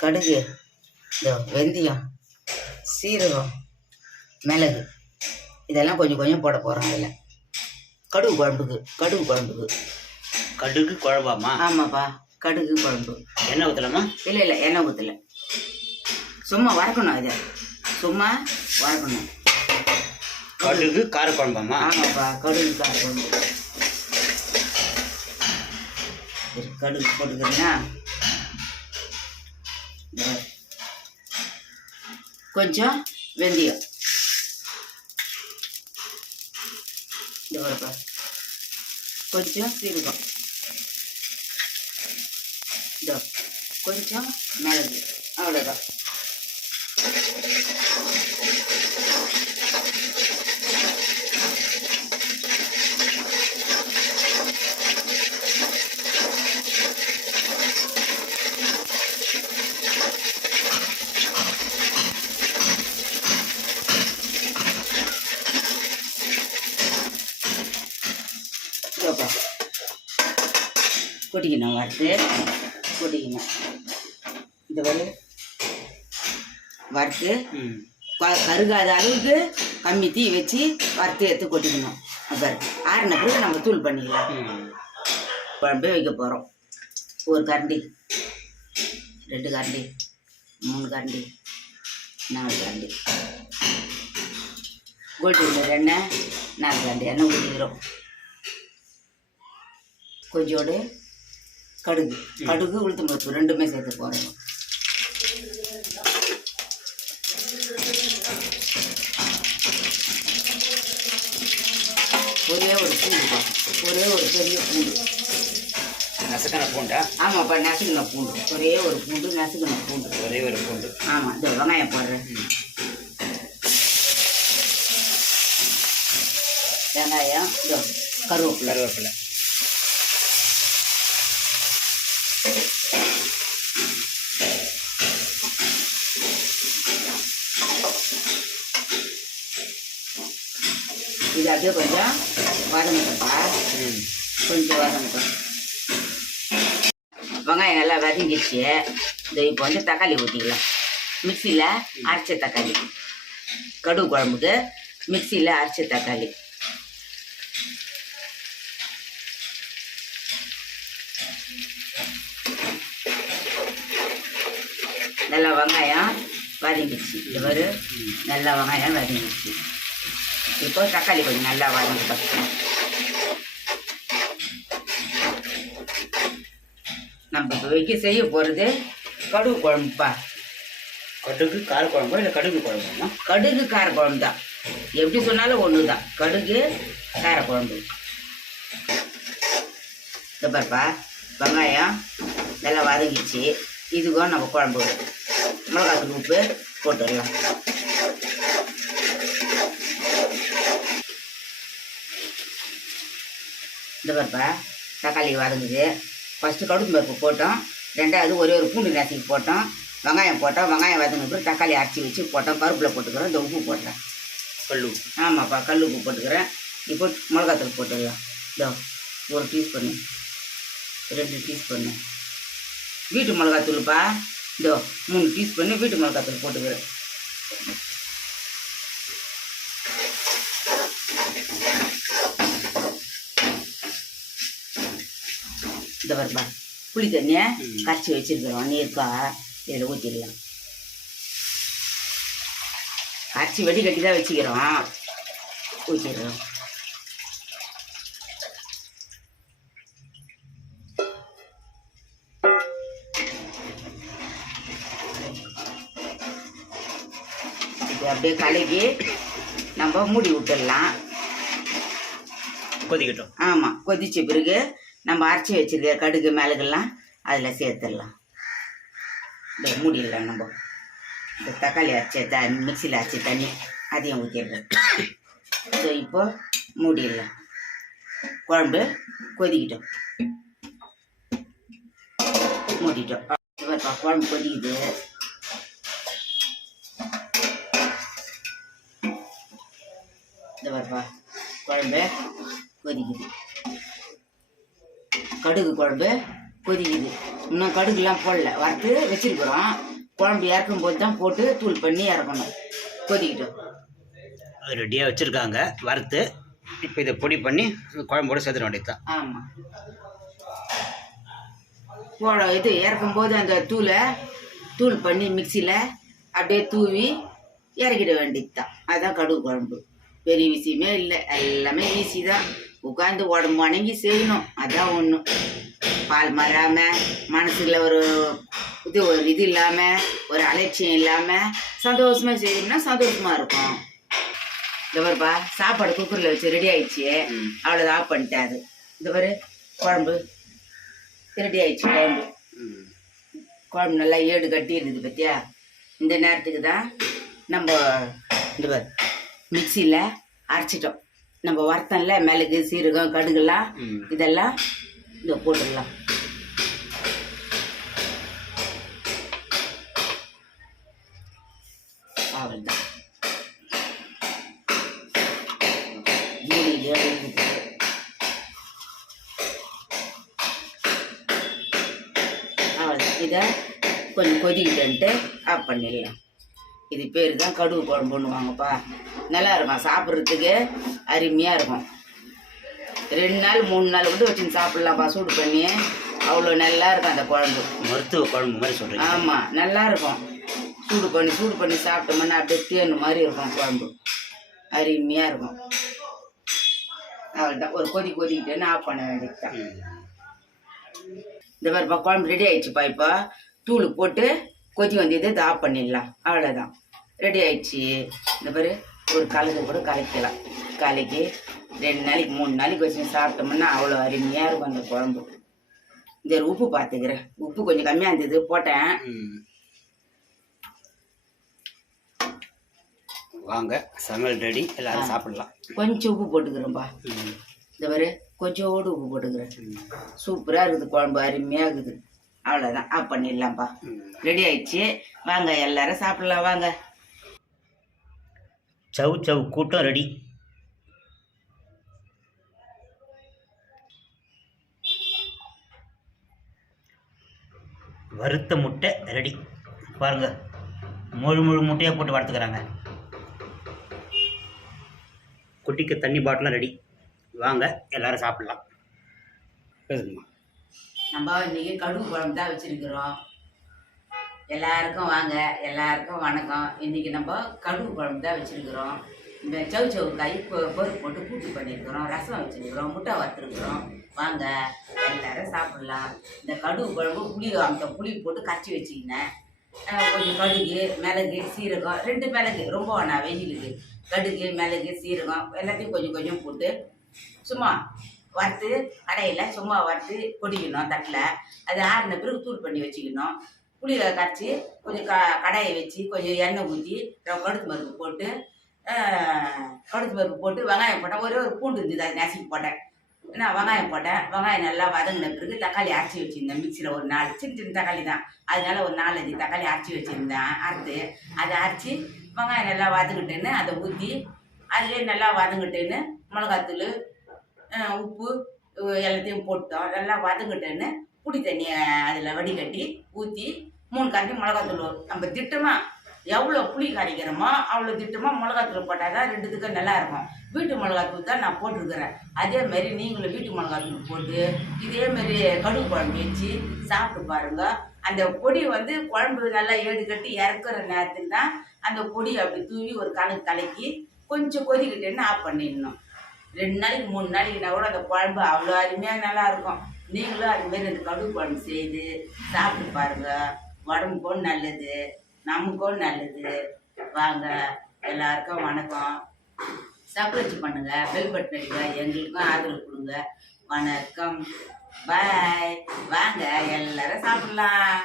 கடுகு, வெந்தயம், சீரகம், மிளகு இதெல்லாம் கொஞ்சம் கொஞ்சம் போட போகிறோம். அதில் கடுகு குழம்புக்கு. கடுகு குழம்பாமா? ஆமாப்பா, கடுகு குழம்பு. எண்ணெய் ஊற்றலாமா? இல்லை, எண்ணெய் ஊற்றல. சும்மா வறுக்கணும். இதை சும்மா வறுக்கணும். கடுகு கார குழம்பாமா? ஆமாப்பா, கடுகு கார குழம்பு. கடுகு போட்டுக்கிறீங்கன்னா கொஞ்சம் வெந்தயம், இந்த வரப்பா கொஞ்சம் சீரகம், இதோ கொஞ்சம் மிளகு, அவ்வளோதான். கொட்டிக்கணும், கொட்டிக்கணும். இந்த வறுத்து கருகாத அளவுக்கு கம்மி தீ வச்சு வறுத்து எடுத்து கொட்டிக்கணும். அப்புறம் ஆறின பிறகு நம்ம தூள் பண்ணிக்கலாம். குழம்பு வைக்க போகிறோம். 1 கரண்டி, 2 கரண்டி, 3 கரண்டி, 4 கரண்டி கோல்டு எண்ணெய், 4 கரண்டி எண்ணெய் ஊற்றிக்கிறோம். கொஞ்சோடு கடுகு உளுத்தம் பருப்பு ரெண்டுமே சேர்த்து போகிறோம். ஒரே ஒரு பெரிய பூண்டு, நசுக்கின பூண்டா? ஆமாப்பா, நசுக்கின பூண்டு. ஒரே ஒரு பூண்டு. ஆமாம், இந்த வெங்காயம் போடுறேன். வெங்காயம், கருவேப்பிலை. இது அப்படியே கொஞ்சம் வதங்கப்பா, கொஞ்சம் வதங்கட்டும். வெங்காயம் நல்லா வதங்கிடுச்சு. இப்போ வந்து தக்காளி ஊற்றிக்கலாம். மிக்சியில் அரைச்ச தக்காளி, கடுகு குழம்புக்கு மிக்சியில் அரைச்ச தக்காளி. நல்லா வெங்காயம் வதங்கிடுச்சு. இது நல்லா வெங்காயம் வதங்கிடுச்சு. இப்போ தக்காளி கொஞ்சம் நல்லா வதங்கி பார்த்துக்கணும். நம்ம இப்போ செய்ய போகிறது கடுகு குழம்புப்பா. கடுகு கார குழம்பா இல்லை கடுகு குழம்புமா? கடுகு கார குழம்பு தான், எப்படி சொன்னாலும் ஒன்று தான். கடுகு கார குழம்பு. இந்த பாருப்பா, வெங்காயம் நல்லா வதங்கிச்சு. இதுக்கும் நம்ம குழம்பு மிளகாத்தூள் உப்பு போட்டுடலாம். இந்த பாருப்பா, தக்காளி வதங்குது. ஃபஸ்ட்டு கடுகு பருப்பு போட்டோம், 2வது ஒரே ஒரு பூண்டு நசுக்கி போட்டோம், வெங்காயம் போட்டோம். வெங்காயம் வதங்கிட்டு தக்காளி அரைச்சி வச்சு போட்டோம். பருப்பில் போட்டுக்கிறோம். இந்த உப்பு போட்டுறேன், கல்லுப்பு. ஆமாப்பா, கல்லுப்பு போட்டுக்கிறேன். இப்போ மிளகாத்தூள் போட்டுடலாம். இதோ 1 டீஸ்பூனு, 2 டீஸ்பூனு வீட்டு மிளகாத்தூள்ப்பா. இதோ 3 டீஸ்பூனு வீட்டு மிளகாத்தூள் போட்டுக்கிறேன். இந்த வரப்பா, புளி தண்ணியை கரைச்சி வச்சுருக்கிறோம். நீர்க்கா இதில் ஊற்றிடலாம். கரைச்சி வடிகட்டி தான் வச்சுக்கிறோம், ஊற்றிடுறோம். இது அப்படியே கலக்கி நம்ம மூடி விட்டுடலாம். கொதிக்கட்டும். ஆமாம், கொதிச்ச பிறகு நம்ம அரைச்சி வச்சிருக்க கடுகு மிளகுலாம் அதில் சேர்த்துடலாம். இந்த மூடிடலாம். நம்ம இந்த தக்காளி அரைச்ச மிக்சியில் அரைச்ச தண்ணி அதையும் ஊற்றிடுறோம். ஸோ இப்போ மூடிடலாம். குழம்பு கொதிக்கிட்டோம், மூடிட்டோம். குழம்பு கொதிக்குது. இந்த வரப்பா, குழம்பு கொதிக்குது. கடுகு குழம்பு கொதிக்குது. இன்னும் கடுகுலாம் போடல, வறுத்து வச்சிருக்கிறோம். குழம்பு இறக்கும் போது தான் போட்டு தூள் பண்ணி இறக்கணும். கொதிக்கிட்டோம். ரெடியாக வச்சுருக்காங்க வறுத்து. இப்போ இதை பொடி பண்ணி குழம்போட சேர்த்துட வேண்டியது தான். ஆமாம், இது இறக்கும் போது அந்த தூள் பண்ணி மிக்சியில் அப்படியே தூவி இறக்கிட வேண்டியது தான். அதுதான் கடுகு குழம்பு. பெரிய விஷயமே இல்லை, எல்லாமே ஈஸி தான். உட்காந்து உடம்பு வணங்கி செய்யணும், அதான் ஒன்று. பால் மாறாமல் மனசுல ஒரு இது இல்லாமல், ஒரு அலட்சியம் இல்லாமல் சந்தோஷமாக செய்யணும்னா சந்தோஷமாக இருக்கும். இந்த பாருப்பா, சாப்பாடு குக்கரில் வச்சு ரெடி ஆயிடுச்சு. அவ்வளோதான், ஆஃப் பண்ணிட்டேன். அது இந்த பாரு, குழம்பு ரெடி ஆயிடுச்சு. குழம்பு நல்லா ஏடு கட்டி இருக்குது பற்றியா. இந்த நேரத்துக்கு தான் நம்ம இந்த பாரு மிக்சியில் அரைச்சிட்டோம். நம்ம வறுத்தம்ல மிளகு சீரகம் கடுகுலாம் இதெல்லாம் இதை போட்டுடலாம். அவ்வளோதான். அவ்வளோதான். இதை கொஞ்சம் கொதிக்கிட்டு ஆஃப் பண்ணிடலாம். இது பேர் தான் கடுகு குழம்புன்னுவாங்கப்பா. நல்லா இருக்கும், சாப்பிட்றதுக்கு அருமையாக இருக்கும். 2 நாள் 3 நாள் கூட வச்சு சாப்பிட்லாம்ப்பா, சூடு பண்ணி. அவ்வளோ நல்லா இருக்கும் அந்த குழம்பு. மருத்துவ குழம்பு மாதிரி சொல்கிறீங்க? ஆமாம், நல்லா இருக்கும். சூடு பண்ணி சாப்பிட்டோம்னா அப்படியே தேன் மாதிரி இருக்கும் குழம்பு, அருமையாக இருக்கும். அவ்வளோதான், ஒரு கொதிக்கிட்டேன்னு ஆஃப் பண்ண வேண்டியது தான். இந்த மாதிரிப்பா குழம்பு ரெடி ஆயிடுச்சுப்பா. இப்போ தூள் போட்டு கொதி வந்தது, இதை ஆஃப் பண்ணிடலாம். அவ்வளோதான், ரெடி ஆயிடுச்சு. இந்த மாதிரி ஒரு கலக்கு கூட கலக்கலாம். கலக்கி 2 நாளைக்கு 3 நாளைக்கு வச்சு சாப்பிட்டோம்னா அவ்வளோ அருமையாக இருக்கும் அந்த குழம்பு. இந்த உப்பு பார்த்துக்கிறேன், உப்பு கொஞ்சம் கம்மியாக இருந்தது, போட்டேன். வாங்க, சமையல் ரெடி, எல்லாரும் சாப்பிடலாம். கொஞ்சம் உப்பு போட்டுக்கிறேன்ப்பா. இந்த மாதிரி கொஞ்சோடு உப்பு போட்டுக்கிறேன். சூப்பராக இருக்குது குழம்பு, அருமையாக இருக்குது. அவ்வளோதான், ஆஃப் பண்ணிடலாம்ப்பா. ரெடி ஆயிடுச்சு, வாங்க எல்லாரும் சாப்பிடலாம். வாங்க. சவு கூட்டம் ரெடி. வறுத்த முட்டை ரெடி. பாருங்க, முழு முட்டையாக போட்டு வறுத்துக்கிறாங்க. குட்டிக்கு தண்ணி பாட்டிலாம் ரெடி. வாங்க எல்லாரும் சாப்பிடலாம். பேசுங்கம்மா. நம்ம இன்னைக்கு கடுகு குழம்பு தான் வச்சிருக்கிறோம். எல்லாருக்கும் வாங்க, எல்லாருக்கும் வணக்கம். இன்னைக்கு நம்ம கடுகு குழம்பு தான் வச்சிருக்கிறோம். இந்த சவு காய் பருப்பு போட்டு கூட்டு பண்ணியிருக்கிறோம், ரசம் வச்சிருக்கிறோம், முட்டை வறுத்துருக்குறோம். வாங்க எல்லாரும் சாப்பிடலாம். இந்த கடுகு குழம்பு புளி போட்டு கரைச்சி வச்சுக்கினேன். கொஞ்சம் கடுகு மிளகு சீரகம், 2 மிளகு, ரொம்ப வேணாம் வெயிலுக்கு. கடுகு மிளகு சீரகம் எல்லாத்தையும் கொஞ்சம் கொஞ்சம் போட்டு சும்மா வறுத்து கடையில் சும்மா வறுத்து கொடிக்கணும் தட்டில். அது ஆறின பிறகு தூள் பண்ணி வச்சுக்கணும். புளியை கரைச்சி கொஞ்சம் கடாயை வச்சு கொஞ்சம் எண்ணெய் ஊற்றி கடுகு பருப்பு போட்டு வெங்காயம் போட்டேன். ஒரே ஒரு பூண்டு இருந்தது, அது நசுக்கி போட்டேன். நான் வெங்காயம் போட்டேன். வெங்காயம் நல்லா வதங்கின பிறகு தக்காளி அரைச்சி வச்சுருந்தேன். மிக்சியில் ஒரு 4 சின்ன தக்காளி தான், அதனால ஒரு 4-5 தக்காளி அரைச்சி வச்சுருந்தேன். அறுத்து அதை அரைச்சி வெங்காயம் நல்லா வதங்கிட்டேன்னு அதை ஊற்றி அதுலேயே நல்லா வதங்கிட்டேன்னு மிளகாத்தூள் உப்பு எல்லாத்தையும் போட்டோம். நல்லா வதங்கிட்டேன்னு புளி தண்ணியை அதில் வடிகட்டி ஊற்றி 3 கரண்டி மிளகாத்தூள். நம்ம திட்டமாக எவ்வளோ புளி கரைக்கிறோமோ அவ்வளோ திட்டமாக மிளகாத்தூள் போட்டால் தான் 2த்துக்கு நல்லா இருக்கும். வீட்டு மிளகாத்தூள் தான் நான் போட்டிருக்கிறேன். அதேமாரி நீங்களும் வீட்டு மிளகாத்தூள் போட்டு இதேமாரி கடுகு குழம்பு வச்சு சாப்பிட்டு பாருங்கள். அந்த பொடி குழம்பு நல்லா ஏடு கட்டி இறக்குற நேரத்துக்கு தான் அந்த பொடி அப்படி தூவி ஒரு கலக்கி கொஞ்சம் கொதிக்கிட்டேன்னு ஆஃப் பண்ணிடணும். 2 நாளைக்கு 3 நாளைக்குனா கூட அந்த குழம்பு அவ்வளோ அருமையாக நல்லாயிருக்கும். நீங்களும் அதுமாரி அந்த கடுகு குழம்பு செய்து சாப்பிட்டு பாருங்கள். உடம்புக்கும் நல்லது, நமக்கும் நல்லது. வாங்க எல்லாருக்கும் வணக்கம். சப்ஸ்கிரைப் பண்ணுங்க, பெல் பட்டன் அடிங்க, எங்களுக்கும் ஆதரவு கொடுங்க. வணக்கம், பாய். வாங்க எல்லாரும் சாப்பிடலாம்.